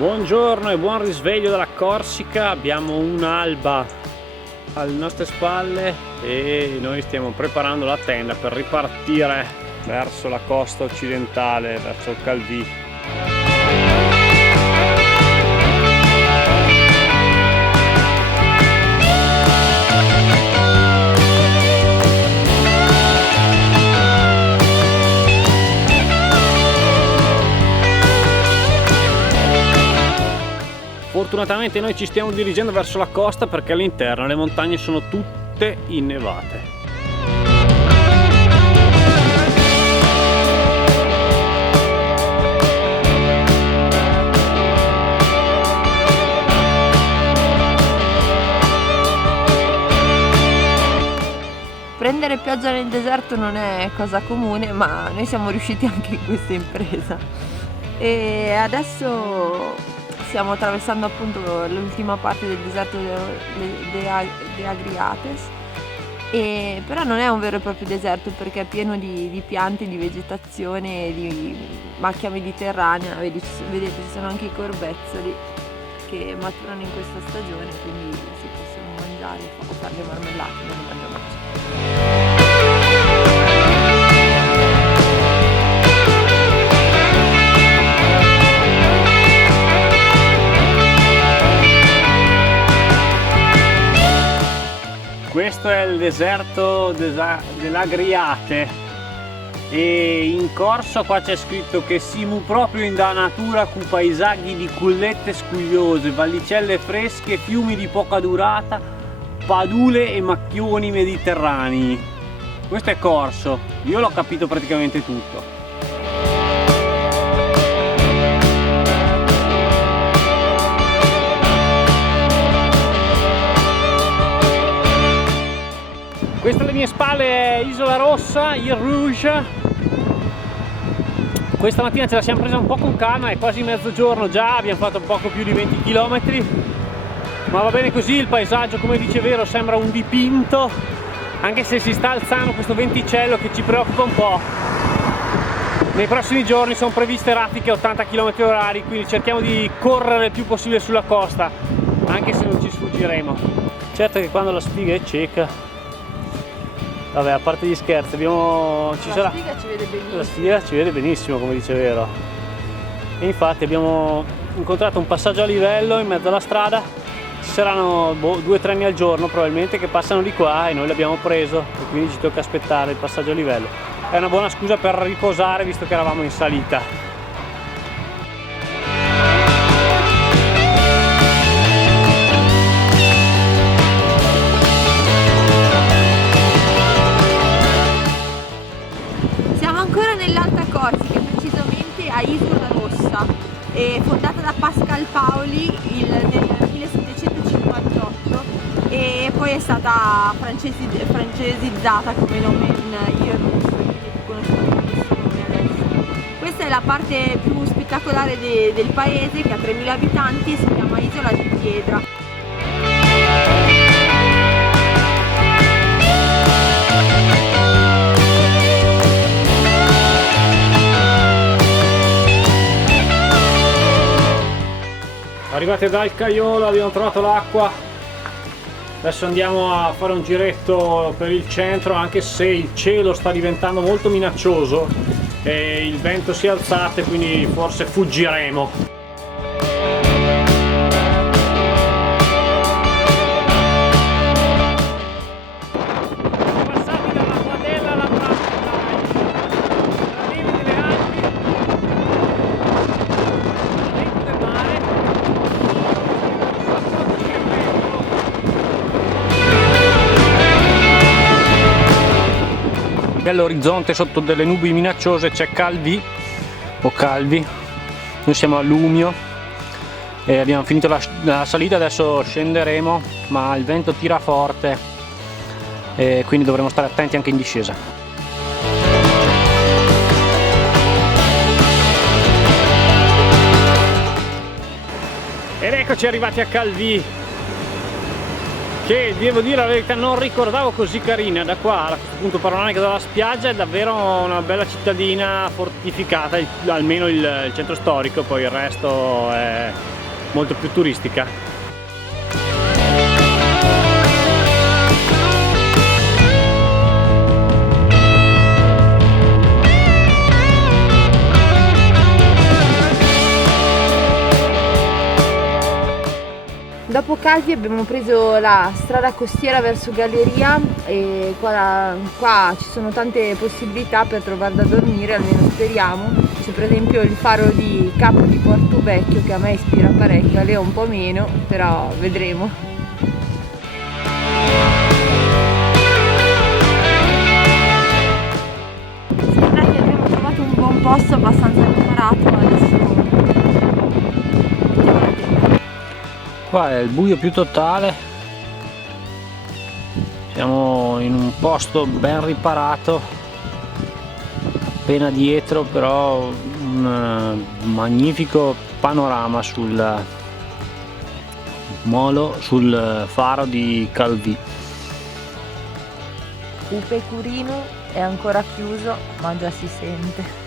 Buongiorno e buon risveglio dalla Corsica. Abbiamo un'alba alle nostre spalle e noi stiamo preparando la tenda per ripartire verso la costa occidentale, verso il Calvi. Fortunatamente noi ci stiamo dirigendo verso la costa perché all'interno le montagne sono tutte innevate. Prendere pioggia nel deserto non è cosa comune, ma noi siamo riusciti anche in questa impresa. E adesso stiamo attraversando appunto l'ultima parte del deserto de Agriates, però non è un vero e proprio deserto perché è pieno di piante, di vegetazione, di macchia mediterranea. Vedete, ci sono anche i corbezzoli che maturano in questa stagione, quindi si possono mangiare o fare le marmellate, non le mangiamo mai. Questo è il deserto dell'Agriate e in corso qua c'è scritto che siamo proprio in da natura cu paesaggi di cullette scugliose, vallicelle fresche, fiumi di poca durata, padule e macchioni mediterranei. Questo è corso, io l'ho capito praticamente tutto. Questa alle mie spalle è Isola Rossa, il Rouge. Questa mattina ce la siamo presa un po' con calma, è quasi mezzogiorno già, abbiamo fatto poco più di 20 km, ma va bene così, il paesaggio come dice Vero sembra un dipinto, anche se si sta alzando questo venticello che ci preoccupa un po'. Nei prossimi giorni sono previste raffiche a 80 km/h, quindi cerchiamo di correre il più possibile sulla costa, anche se non ci sfuggiremo. Certo che quando la spiga è cieca, vabbè, a parte gli scherzi, La spiga ci vede benissimo. La spiga ci vede benissimo, come dice Vero. E infatti abbiamo incontrato un passaggio a livello in mezzo alla strada. Ci saranno 2 treni al giorno probabilmente che passano di qua e noi l'abbiamo preso e quindi ci tocca aspettare il passaggio a livello. È una buona scusa per riposare visto che eravamo in salita. Ancora nell'Alta Corsica, precisamente a Isola Rossa, fondata da Pascal Paoli nel 1758 e poi è stata francesizzata come nome in Il Rouge, quindi è conosciuta con questo nome adesso. Questa è la parte più spettacolare del paese, che ha 3.000 abitanti e si chiama Isola di Piedra. Arrivate dal Caiola, abbiamo trovato l'acqua, adesso andiamo a fare un giretto per il centro, anche se il cielo sta diventando molto minaccioso e il vento si è alzato e quindi forse fuggiremo. All'orizzonte sotto delle nubi minacciose c'è Calvi o Calvi, noi siamo a Lumio e abbiamo finito la salita, adesso scenderemo ma il vento tira forte e quindi dovremo stare attenti anche in discesa. Ed eccoci arrivati a Calvi, che devo dire la verità non ricordavo così carina. Da qua a questo punto panoramica dalla spiaggia è davvero una bella cittadina fortificata, almeno il centro storico, poi il resto è molto più turistica. Dopo Calvi abbiamo preso la strada costiera verso Galleria e qua ci sono tante possibilità per trovare da dormire, almeno speriamo. C'è per esempio il faro di Capo di Porto Vecchio che a me ispira parecchio, a Leo un po' meno, però vedremo. Sembra che abbiamo trovato un buon posto abbastanza preparato, adesso Qua è il buio più totale, siamo in un posto ben riparato, appena dietro però un magnifico panorama sul molo, sul faro di Calvi. Upecurino è ancora chiuso ma già si sente.